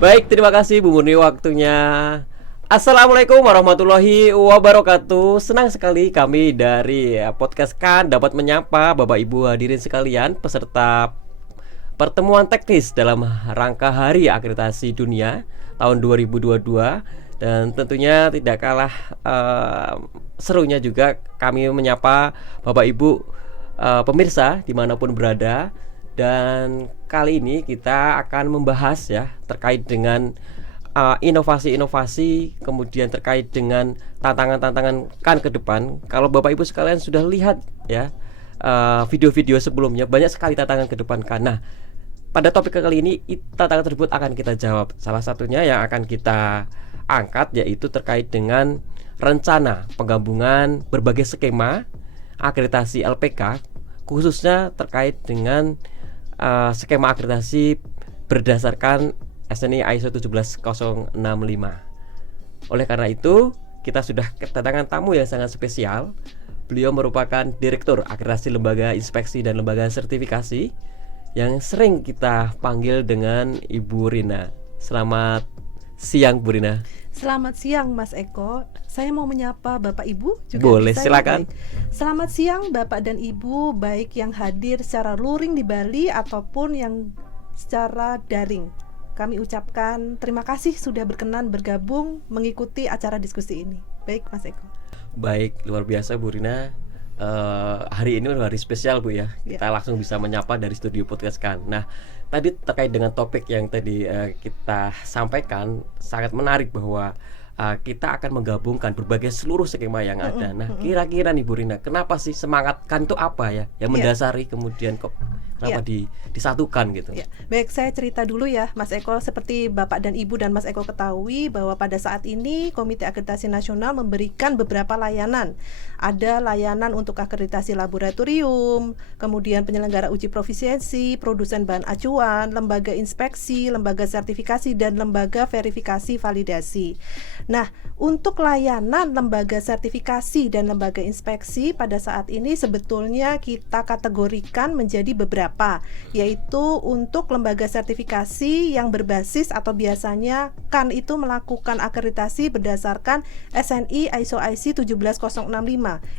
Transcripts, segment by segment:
Baik, terima kasih Bu Murni waktunya. Assalamualaikum warahmatullahi wabarakatuh. Senang sekali kami dari podcast Kan dapat menyapa Bapak Ibu hadirin sekalian peserta pertemuan teknis dalam rangka Hari Akreditasi Dunia tahun 2022. Dan tentunya tidak kalah serunya juga kami menyapa Bapak Ibu pemirsa dimanapun berada. Dan kali ini kita akan membahas ya terkait dengan inovasi-inovasi, kemudian terkait dengan tantangan-tantangan kan ke depan. Kalau Bapak Ibu sekalian sudah lihat ya video-video sebelumnya, banyak sekali tantangan ke depan kan. Nah, pada topik kali ini tantangan tersebut akan kita jawab. Salah satunya yang akan kita angkat yaitu terkait dengan rencana penggabungan berbagai skema akreditasi LPK, khususnya terkait dengan skema akreditasi berdasarkan SNI ISO 17065. Oleh karena itu, kita sudah kedatangan tamu yang sangat spesial. Beliau merupakan Direktur Akreditasi Lembaga Inspeksi dan Lembaga Sertifikasi yang sering kita panggil dengan Ibu Rina. Selamat siang Bu Rina. Selamat siang Mas Eko. Saya mau menyapa Bapak Ibu juga. Boleh, silakan. Selamat siang Bapak dan Ibu, baik yang hadir secara luring di Bali ataupun yang secara daring. Kami ucapkan terima kasih sudah berkenan bergabung mengikuti acara diskusi ini. Baik Mas Eko. Baik, luar biasa Bu Rina. Hari ini hari spesial Bu ya. Kita langsung bisa menyapa dari studio podcast Kan. Nah, tadi terkait dengan topik yang tadi kita sampaikan, sangat menarik bahwa kita akan menggabungkan berbagai seluruh skema yang ada. Nah, kira-kira nih Bu Rina, kenapa sih semangat Kan itu apa ya yang mendasari kemudian kok kenapa disatukan gitu? Baik, saya cerita dulu ya Mas Eko. Seperti Bapak dan Ibu dan Mas Eko ketahui bahwa pada saat ini Komite Akreditasi Nasional memberikan beberapa layanan. Ada layanan untuk akreditasi laboratorium, kemudian penyelenggara uji profisiensi, produsen bahan acuan, lembaga inspeksi, lembaga sertifikasi, dan lembaga verifikasi validasi. Nah, untuk layanan lembaga sertifikasi dan lembaga inspeksi pada saat ini sebetulnya kita kategorikan menjadi beberapa, yaitu untuk lembaga sertifikasi yang berbasis atau biasanya Kan itu melakukan akreditasi berdasarkan SNI ISO IC 17065.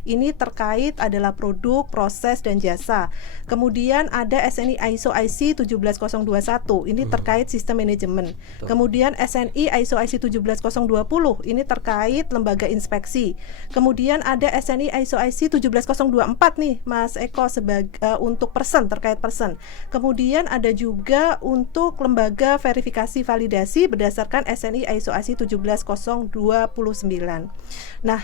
Ini terkait adalah produk, proses, dan jasa. Kemudian ada SNI ISO IC 17021. Ini terkait sistem manajemen. Kemudian SNI ISO IC 17020. Ini terkait lembaga inspeksi. Kemudian ada SNI ISO IC 17024 nih Mas Eko untuk person, terkait person. Kemudian ada juga untuk lembaga verifikasi validasi berdasarkan SNI ISO IC 17029. Nah,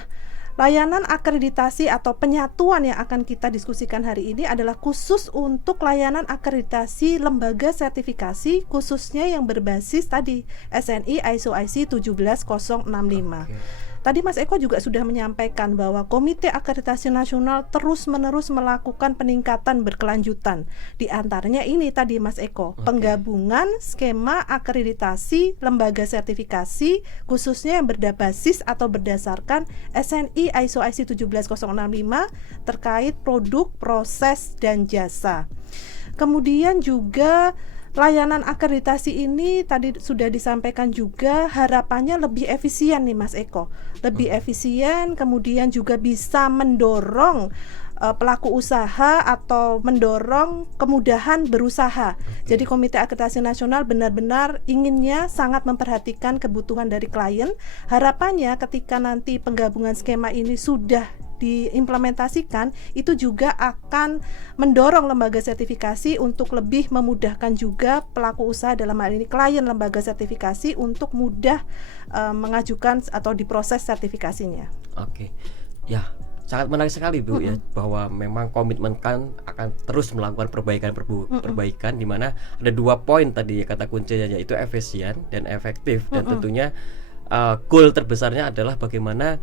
layanan akreditasi atau penyatuan yang akan kita diskusikan hari ini adalah khusus untuk layanan akreditasi lembaga sertifikasi, khususnya yang berbasis tadi SNI ISO IC 17065. Tadi Mas Eko juga sudah menyampaikan bahwa Komite Akreditasi Nasional terus-menerus melakukan peningkatan berkelanjutan. Di antaranya ini tadi Mas Eko, penggabungan skema akreditasi lembaga sertifikasi khususnya yang berbasis atau berdasarkan SNI ISO IC 17065 terkait produk, proses, dan jasa. Kemudian juga layanan akreditasi ini tadi sudah disampaikan juga harapannya lebih efisien nih Mas Eko. Lebih efisien, kemudian juga bisa mendorong pelaku usaha atau mendorong kemudahan berusaha. Jadi Komite Akreditasi Nasional benar-benar inginnya sangat memperhatikan kebutuhan dari klien. Harapannya ketika nanti penggabungan skema ini sudah diimplementasikan, itu juga akan mendorong lembaga sertifikasi untuk lebih memudahkan juga pelaku usaha, dalam hal ini klien lembaga sertifikasi, untuk mudah mengajukan atau diproses sertifikasinya. Oke, ya sangat menarik sekali Bu ya, bahwa memang komitmen Kan akan terus melakukan perbaikan di mana ada 2 poin tadi kata kuncinya, yaitu efisien dan efektif. Dan tentunya goal terbesarnya adalah bagaimana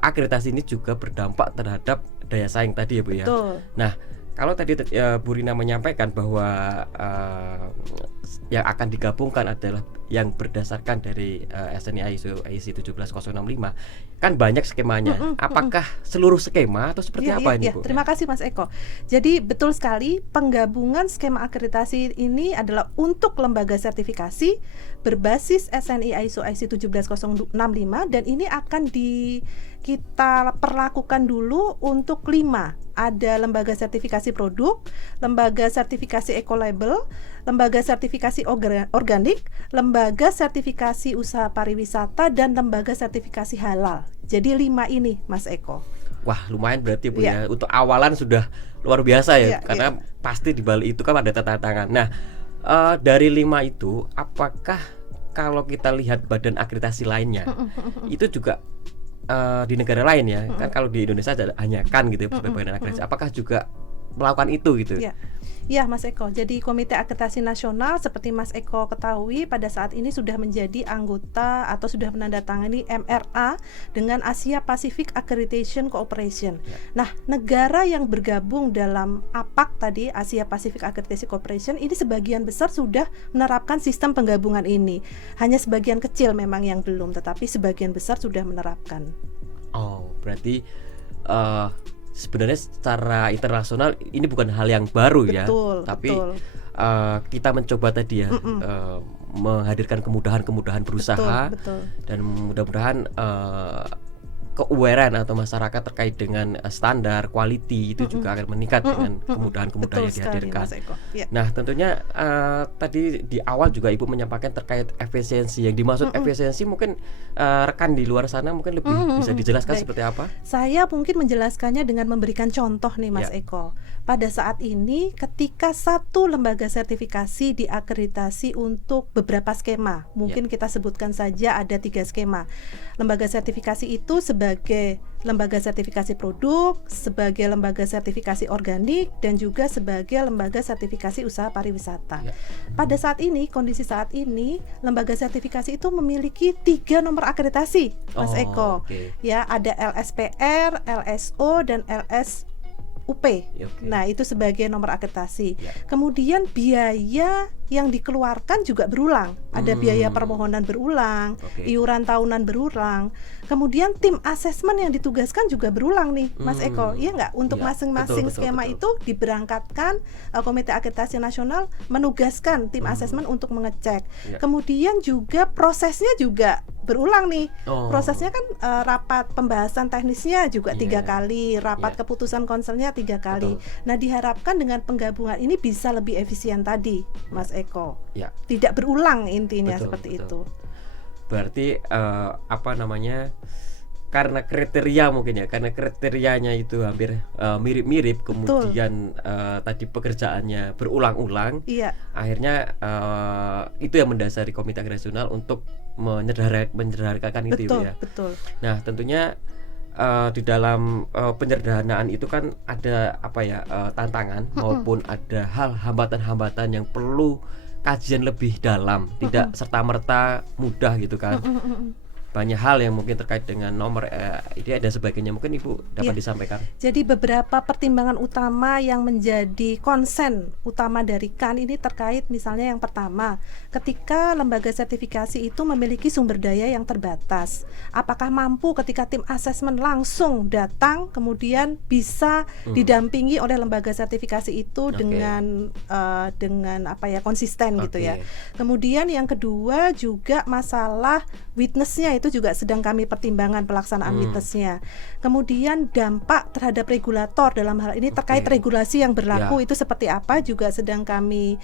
akreditasi ini juga berdampak terhadap daya saing tadi ya Bu ya. Betul. Nah, kalau tadi Bu Rina menyampaikan bahwa yang akan digabungkan adalah yang berdasarkan dari SNI ISO 17065 kan banyak skemanya. Apakah seluruh skema atau seperti apa ini, Bu? Terima kasih Mas Eko. Jadi betul sekali, penggabungan skema akreditasi ini adalah untuk lembaga sertifikasi berbasis SNI ISO 17065 dan ini akan kita perlakukan dulu untuk 5. Ada lembaga sertifikasi produk, lembaga sertifikasi ekolabel, lembaga sertifikasi organik, lembaga sertifikasi usaha pariwisata, dan lembaga sertifikasi halal. Jadi 5 ini, Mas Eko. Wah, lumayan berarti, Bu, ya. Untuk awalan sudah luar biasa ya, karena pasti di balik itu kan ada tantangan. Nah, dari 5 itu, apakah kalau kita lihat badan akreditasi lainnya, itu juga di negara lain ya, kan kalau di Indonesia hanya kan gitu ya, sebagai badan akreditasi. Apakah juga melakukan itu gitu? Ya, Mas Eko. Jadi Komite Akreditasi Nasional seperti Mas Eko ketahui pada saat ini sudah menjadi anggota atau sudah menandatangani MRA dengan Asia Pacific Accreditation Cooperation. Nah, negara yang bergabung dalam APAC tadi, Asia Pacific Accreditation Cooperation, ini sebagian besar sudah menerapkan sistem penggabungan ini. Hanya sebagian kecil memang yang belum, tetapi sebagian besar sudah menerapkan. Oh, berarti sebenarnya secara internasional ini bukan hal yang baru ya, tapi kita mencoba tadi ya menghadirkan kemudahan-kemudahan berusaha, dan mudah-mudahan ke-awareness atau masyarakat terkait dengan standar quality itu juga akan meningkat dengan kemudahan-kemudahan yang dihadirkan. Nah, tentunya tadi di awal juga Ibu menyampaikan terkait efisiensi. Yang dimaksud efisiensi mungkin rekan di luar sana mungkin lebih bisa dijelaskan seperti apa? Saya mungkin menjelaskannya dengan memberikan contoh nih, Mas Eko. Pada saat ini ketika satu lembaga sertifikasi diakreditasi untuk beberapa skema, mungkin kita sebutkan saja ada 3 skema. Lembaga sertifikasi itu sebagai lembaga sertifikasi produk, sebagai lembaga sertifikasi organik, dan juga sebagai lembaga sertifikasi usaha pariwisata. Pada saat ini, kondisi saat ini, lembaga sertifikasi itu memiliki 3 nomor akreditasi, Mas Eko. Ya, ada LSPR, LSO, dan LSUP. Nah, itu sebagai nomor akreditasi. Kemudian biaya yang dikeluarkan juga berulang. Ada biaya permohonan berulang, iuran tahunan berulang. Kemudian tim asesmen yang ditugaskan juga berulang nih, Mas Eko. Iya nggak? Untuk masing-masing skema itu diberangkatkan, Komite Akreditasi Nasional menugaskan tim asesmen untuk mengecek. Kemudian juga prosesnya juga berulang nih. Prosesnya kan rapat pembahasan teknisnya juga 3 kali, rapat keputusan konselnya 3 kali. Nah, diharapkan dengan penggabungan ini bisa lebih efisien tadi, Mas Eko. Tidak berulang intinya seperti itu. Berarti karena kriteria mungkin ya, karena kriterianya itu hampir mirip-mirip, kemudian tadi pekerjaannya berulang-ulang, akhirnya itu yang mendasari Komite Akreditasi Nasional untuk menyederhanakan itu ya. Nah, tentunya di dalam penyederhanaan itu kan ada tantangan maupun ada hal hambatan-hambatan yang perlu kajian lebih dalam, tidak serta-merta mudah gitu kan. Banyak hal yang mungkin terkait dengan nomor ide dan sebagainya, mungkin Ibu dapat disampaikan. Jadi beberapa pertimbangan utama yang menjadi konsen utama dari KAN ini terkait misalnya yang pertama, ketika lembaga sertifikasi itu memiliki sumber daya yang terbatas, apakah mampu ketika tim asesmen langsung datang kemudian bisa didampingi oleh lembaga sertifikasi itu dengan konsisten gitu ya. Kemudian yang kedua juga masalah witness-nya itu juga sedang kami pertimbangkan pelaksanaan witness-nya. Kemudian dampak terhadap regulator dalam hal ini terkait regulasi yang berlaku itu seperti apa juga sedang kami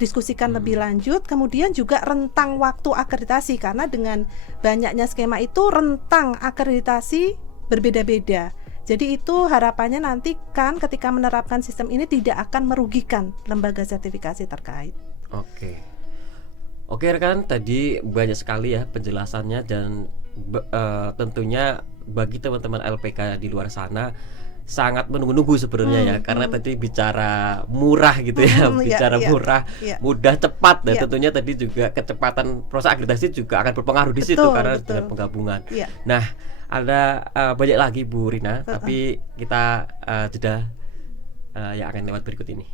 diskusikan lebih lanjut. Kemudian juga rentang waktu akreditasi, karena dengan banyaknya skema itu rentang akreditasi berbeda-beda. Jadi itu harapannya nanti kan ketika menerapkan sistem ini tidak akan merugikan lembaga sertifikasi terkait. Oke rekan, tadi banyak sekali ya penjelasannya, dan tentunya bagi teman-teman LPK di luar sana sangat menunggu-nunggu sebenarnya ya, karena tadi bicara murah gitu ya, murah, mudah, cepat, dan tentunya tadi juga kecepatan proses akreditasi juga akan berpengaruh di situ karena dengan penggabungan. Nah, ada banyak lagi Bu Rina, tapi kita jeda yang akan lewat berikut ini.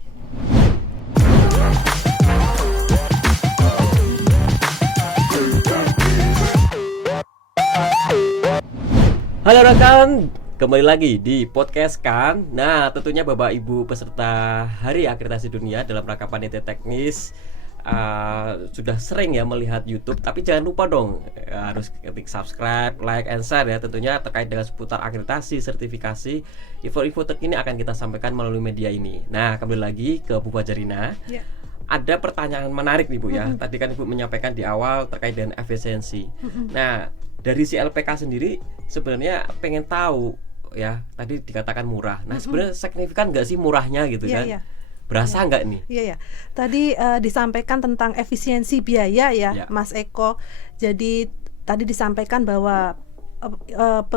Halo rekan, kembali lagi di podcast kan. Nah, tentunya Bapak Ibu peserta Hari Akreditasi Dunia dalam rangka panitia teknis sudah sering ya melihat YouTube, tapi jangan lupa dong harus ketik subscribe, like, and share ya. Tentunya terkait dengan seputar akreditasi, sertifikasi, info-info terkini akan kita sampaikan melalui media ini. Nah, kembali lagi ke Bu Fajarina. Ya. Ada pertanyaan menarik nih Bu ya. Tadi kan Ibu menyampaikan di awal terkait dengan efisiensi. Nah, dari si LPK sendiri sebenarnya pengen tahu ya, tadi dikatakan murah. Nah, sebenarnya signifikan nggak sih murahnya gitu Iya, kan? iya. Berasa nggak nih? Iya ya. Tadi disampaikan tentang efisiensi biaya ya, Ya. Mas Eko. Jadi tadi disampaikan bahwa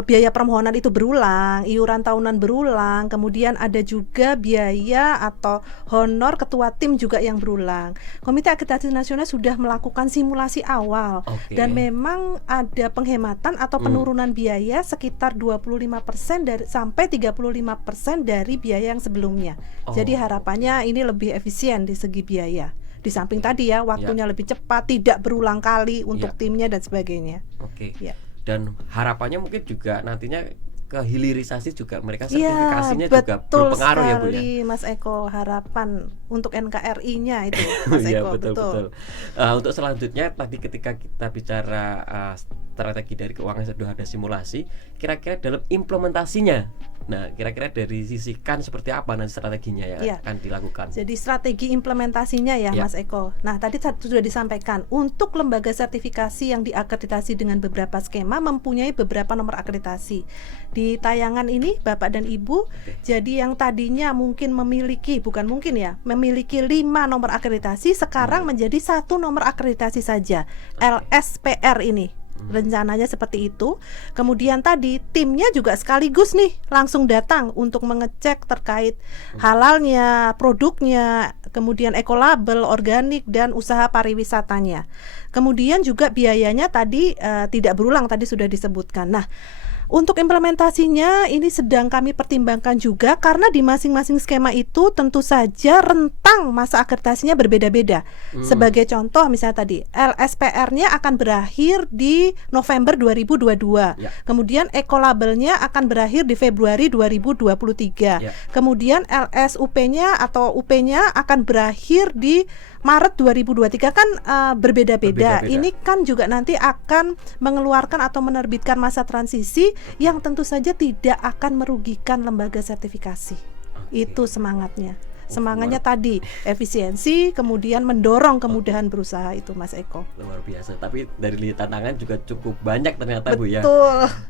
biaya permohonan itu berulang, iuran tahunan berulang, kemudian ada juga biaya atau honor ketua tim juga yang berulang. Komite Akreditasi Nasional sudah melakukan simulasi awal Oke. dan memang ada penghematan atau penurunan biaya sekitar 25% dari sampai 35% dari biaya yang sebelumnya. Jadi harapannya ini lebih efisien di segi biaya. Di samping tadi ya, waktunya lebih cepat, tidak berulang kali untuk timnya dan sebagainya. Oke. Ya. Dan harapannya mungkin juga nantinya ke hilirisasi juga mereka Iya, sertifikasinya juga betul berpengaruh ya Bu ya. sekali, Mas Eko. Harapan untuk NKRI-nya itu, Mas Iya, Eko, betul. Untuk selanjutnya tadi ketika kita bicara strategi dari keuangan sudah ada simulasi, kira-kira dalam implementasinya, nah kira-kira dari sisi kan seperti apa nanti strateginya yang Iya. akan dilakukan? Jadi strategi implementasinya ya, Ya. Mas Eko. Nah, tadi sudah disampaikan untuk lembaga sertifikasi yang diakreditasi dengan beberapa skema mempunyai beberapa nomor akreditasi. Di tayangan ini Bapak dan Ibu, jadi yang tadinya mungkin memiliki, bukan mungkin ya, memiliki 5 nomor akreditasi sekarang menjadi 1 nomor akreditasi saja, LSPR ini. Rencananya seperti itu. Kemudian tadi timnya juga sekaligus nih langsung datang untuk mengecek terkait halalnya, produknya, kemudian ekolabel, organik, dan usaha pariwisatanya. Kemudian juga biayanya tadi tidak berulang, tadi sudah disebutkan. Nah, untuk implementasinya ini sedang kami pertimbangkan juga karena di masing-masing skema itu tentu saja rentang masa akreditasinya berbeda-beda. Sebagai contoh misalnya tadi LSPR-nya akan berakhir di November 2022. Ya. Kemudian ekolabelnya akan berakhir di Februari 2023. Ya. Kemudian LSUP-nya atau UP-nya akan berakhir di Maret 2023 kan berbeda-beda. Berbeda-beda. Ini kan juga nanti akan mengeluarkan atau menerbitkan masa transisi yang tentu saja tidak akan merugikan lembaga sertifikasi. Itu semangatnya. Semangatnya tadi efisiensi, kemudian mendorong kemudahan berusaha itu, Mas Eko. Luar biasa. Tapi dari tantangan juga cukup banyak ternyata Bu ya.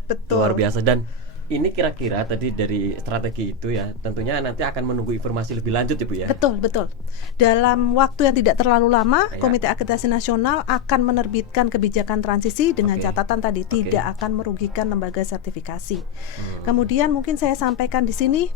Betul. Luar biasa. Dan ini kira-kira tadi dari strategi itu ya, tentunya nanti akan menunggu informasi lebih lanjut ya Bu ya. Betul. Dalam waktu yang tidak terlalu lama, Ya. Komite Akreditasi Nasional akan menerbitkan kebijakan transisi dengan Oke. catatan tadi tidak akan merugikan lembaga sertifikasi. Kemudian mungkin saya sampaikan di sini,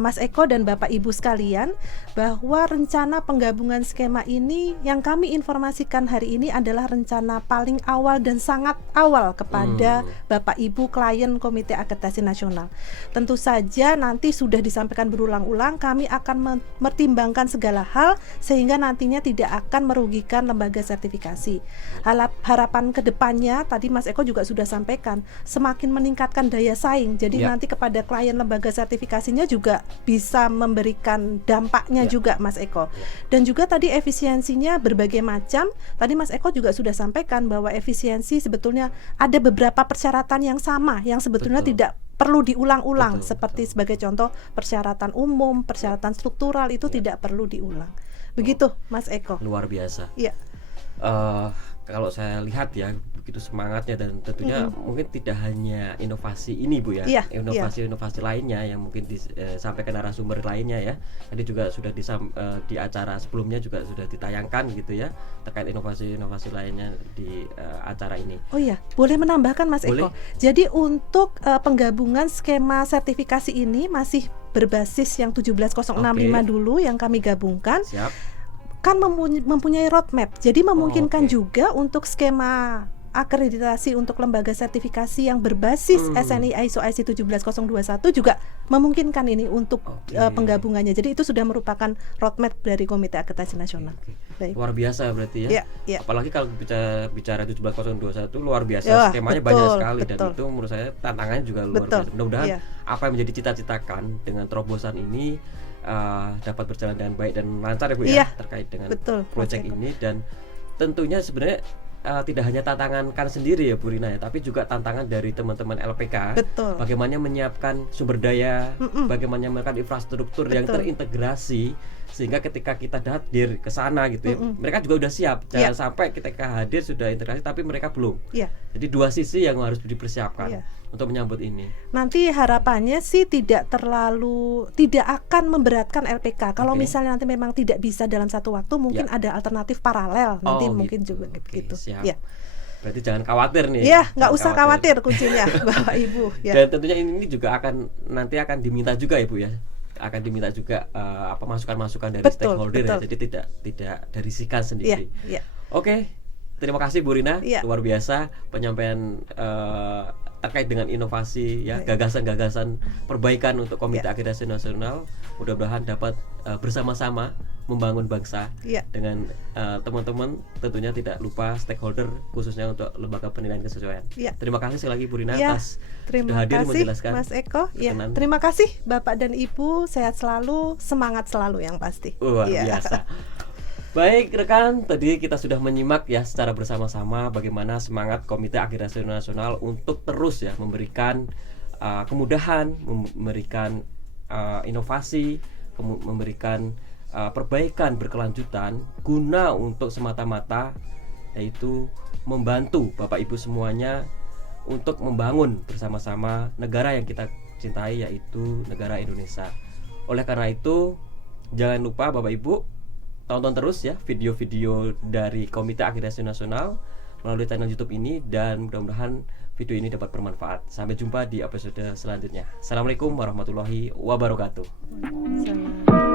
Mas Eko dan Bapak Ibu sekalian, bahwa rencana penggabungan skema ini yang kami informasikan hari ini adalah rencana paling awal dan sangat awal kepada Bapak Ibu klien Komite Akreditasi Nasional. Tentu saja nanti sudah disampaikan berulang-ulang, kami akan mempertimbangkan segala hal sehingga nantinya tidak akan merugikan lembaga sertifikasi. Harapan kedepannya tadi Mas Eko juga sudah sampaikan, semakin meningkatkan daya saing. Jadi Ya. nanti kepada klien lembaga sertifikasinya juga bisa memberikan dampaknya juga, Mas Eko. Dan juga tadi efisiensinya berbagai macam. Tadi Mas Eko juga sudah sampaikan bahwa efisiensi sebetulnya ada beberapa persyaratan yang sama yang sebetulnya Betul. tidak perlu diulang-ulang, Betul, seperti sebagai contoh persyaratan umum, persyaratan struktural itu tidak perlu diulang. Begitu, Mas Eko. Luar biasa. Iya. Kalau saya lihat ya begitu semangatnya dan tentunya mungkin tidak hanya inovasi ini Bu ya, Iya, inovasi lainnya yang mungkin disampaikan narasumber lainnya ya. Tadi juga sudah di acara sebelumnya juga sudah ditayangkan gitu ya terkait inovasi lainnya di acara ini. Oh iya, boleh menambahkan Mas Boleh. Eko. Jadi untuk penggabungan skema sertifikasi ini masih berbasis yang 17065 Oke. dulu yang kami gabungkan. Siap. Kan mempunyai roadmap, jadi memungkinkan oke. juga untuk skema akreditasi untuk lembaga sertifikasi yang berbasis SNI ISO IC 17021 juga memungkinkan ini untuk Oke. penggabungannya. Jadi itu sudah merupakan roadmap dari Komite Akreditasi Nasional. Oke. Baik. Luar biasa berarti ya. Ya, ya. Apalagi kalau bicara 17021 luar biasa, Ya, skemanya betul, banyak sekali dan betul. itu menurut saya tantangannya juga luar Betul, biasa. Mudah-mudahan iya. apa yang menjadi cita-citakan dengan terobosan ini dapat berjalan dengan baik dan lancar ya Bu Iya, ya, terkait dengan betul, proyek Mas Eko. ini. Dan tentunya sebenarnya tidak hanya tantangan kan sendiri ya Bu Rina ya, tapi juga tantangan dari teman-teman LPK. Betul. Bagaimana menyiapkan sumber daya, bagaimana menyiapkan infrastruktur yang Betul. terintegrasi sehingga ketika kita hadir ke sana gitu ya, mereka juga udah siap. Jangan Iya. sampai ketika hadir sudah integrasi tapi mereka belum. Iya. Jadi dua sisi yang harus dipersiapkan Iya. untuk menyambut ini. Nanti harapannya sih tidak akan memberatkan LPK. Kalau Oke. misalnya nanti memang tidak bisa dalam satu waktu, mungkin Ya. ada alternatif paralel. Nanti Oh, mungkin gitu. juga Oke, gitu. siap. Ya. Berarti jangan khawatir nih. Iya, nggak Jangan usah khawatir kuncinya, Bapak Ibu. Ya. Dan tentunya ini juga nanti akan diminta juga ya Bu ya. Akan diminta juga masukan-masukan dari Betul, stakeholder betul. ya. Jadi tidak dari sikan sendiri. Iya, iya. Oke. Terima kasih Bu Rina, Iya. luar biasa penyampaian terkait dengan inovasi ya, gagasan-gagasan perbaikan untuk Komite Iya. Akreditasi Nasional. Mudah-mudahan dapat bersama-sama membangun bangsa Iya. dengan teman-teman, tentunya tidak lupa stakeholder khususnya untuk lembaga penilaian kesesuaian. Iya. Terima kasih sekali lagi Bu Rina Ya, atas sudah terima hadir kasih menjelaskan. Mas Eko. Ya, berkenan. terima kasih Bapak dan Ibu. Sehat selalu, semangat selalu yang pasti. Luar Iya. biasa. Baik rekan, tadi kita sudah menyimak ya secara bersama-sama bagaimana semangat Komite Akreditasi Nasional untuk terus ya memberikan kemudahan, memberikan inovasi, memberikan perbaikan berkelanjutan guna untuk semata-mata yaitu membantu Bapak Ibu semuanya untuk membangun bersama-sama negara yang kita cintai yaitu negara Indonesia. Oleh karena itu jangan lupa Bapak Ibu tonton terus ya video-video dari Komite Akreditasi Nasional melalui channel YouTube ini dan mudah-mudahan video ini dapat bermanfaat. Sampai jumpa di episode selanjutnya. Assalamualaikum warahmatullahi wabarakatuh. Salam.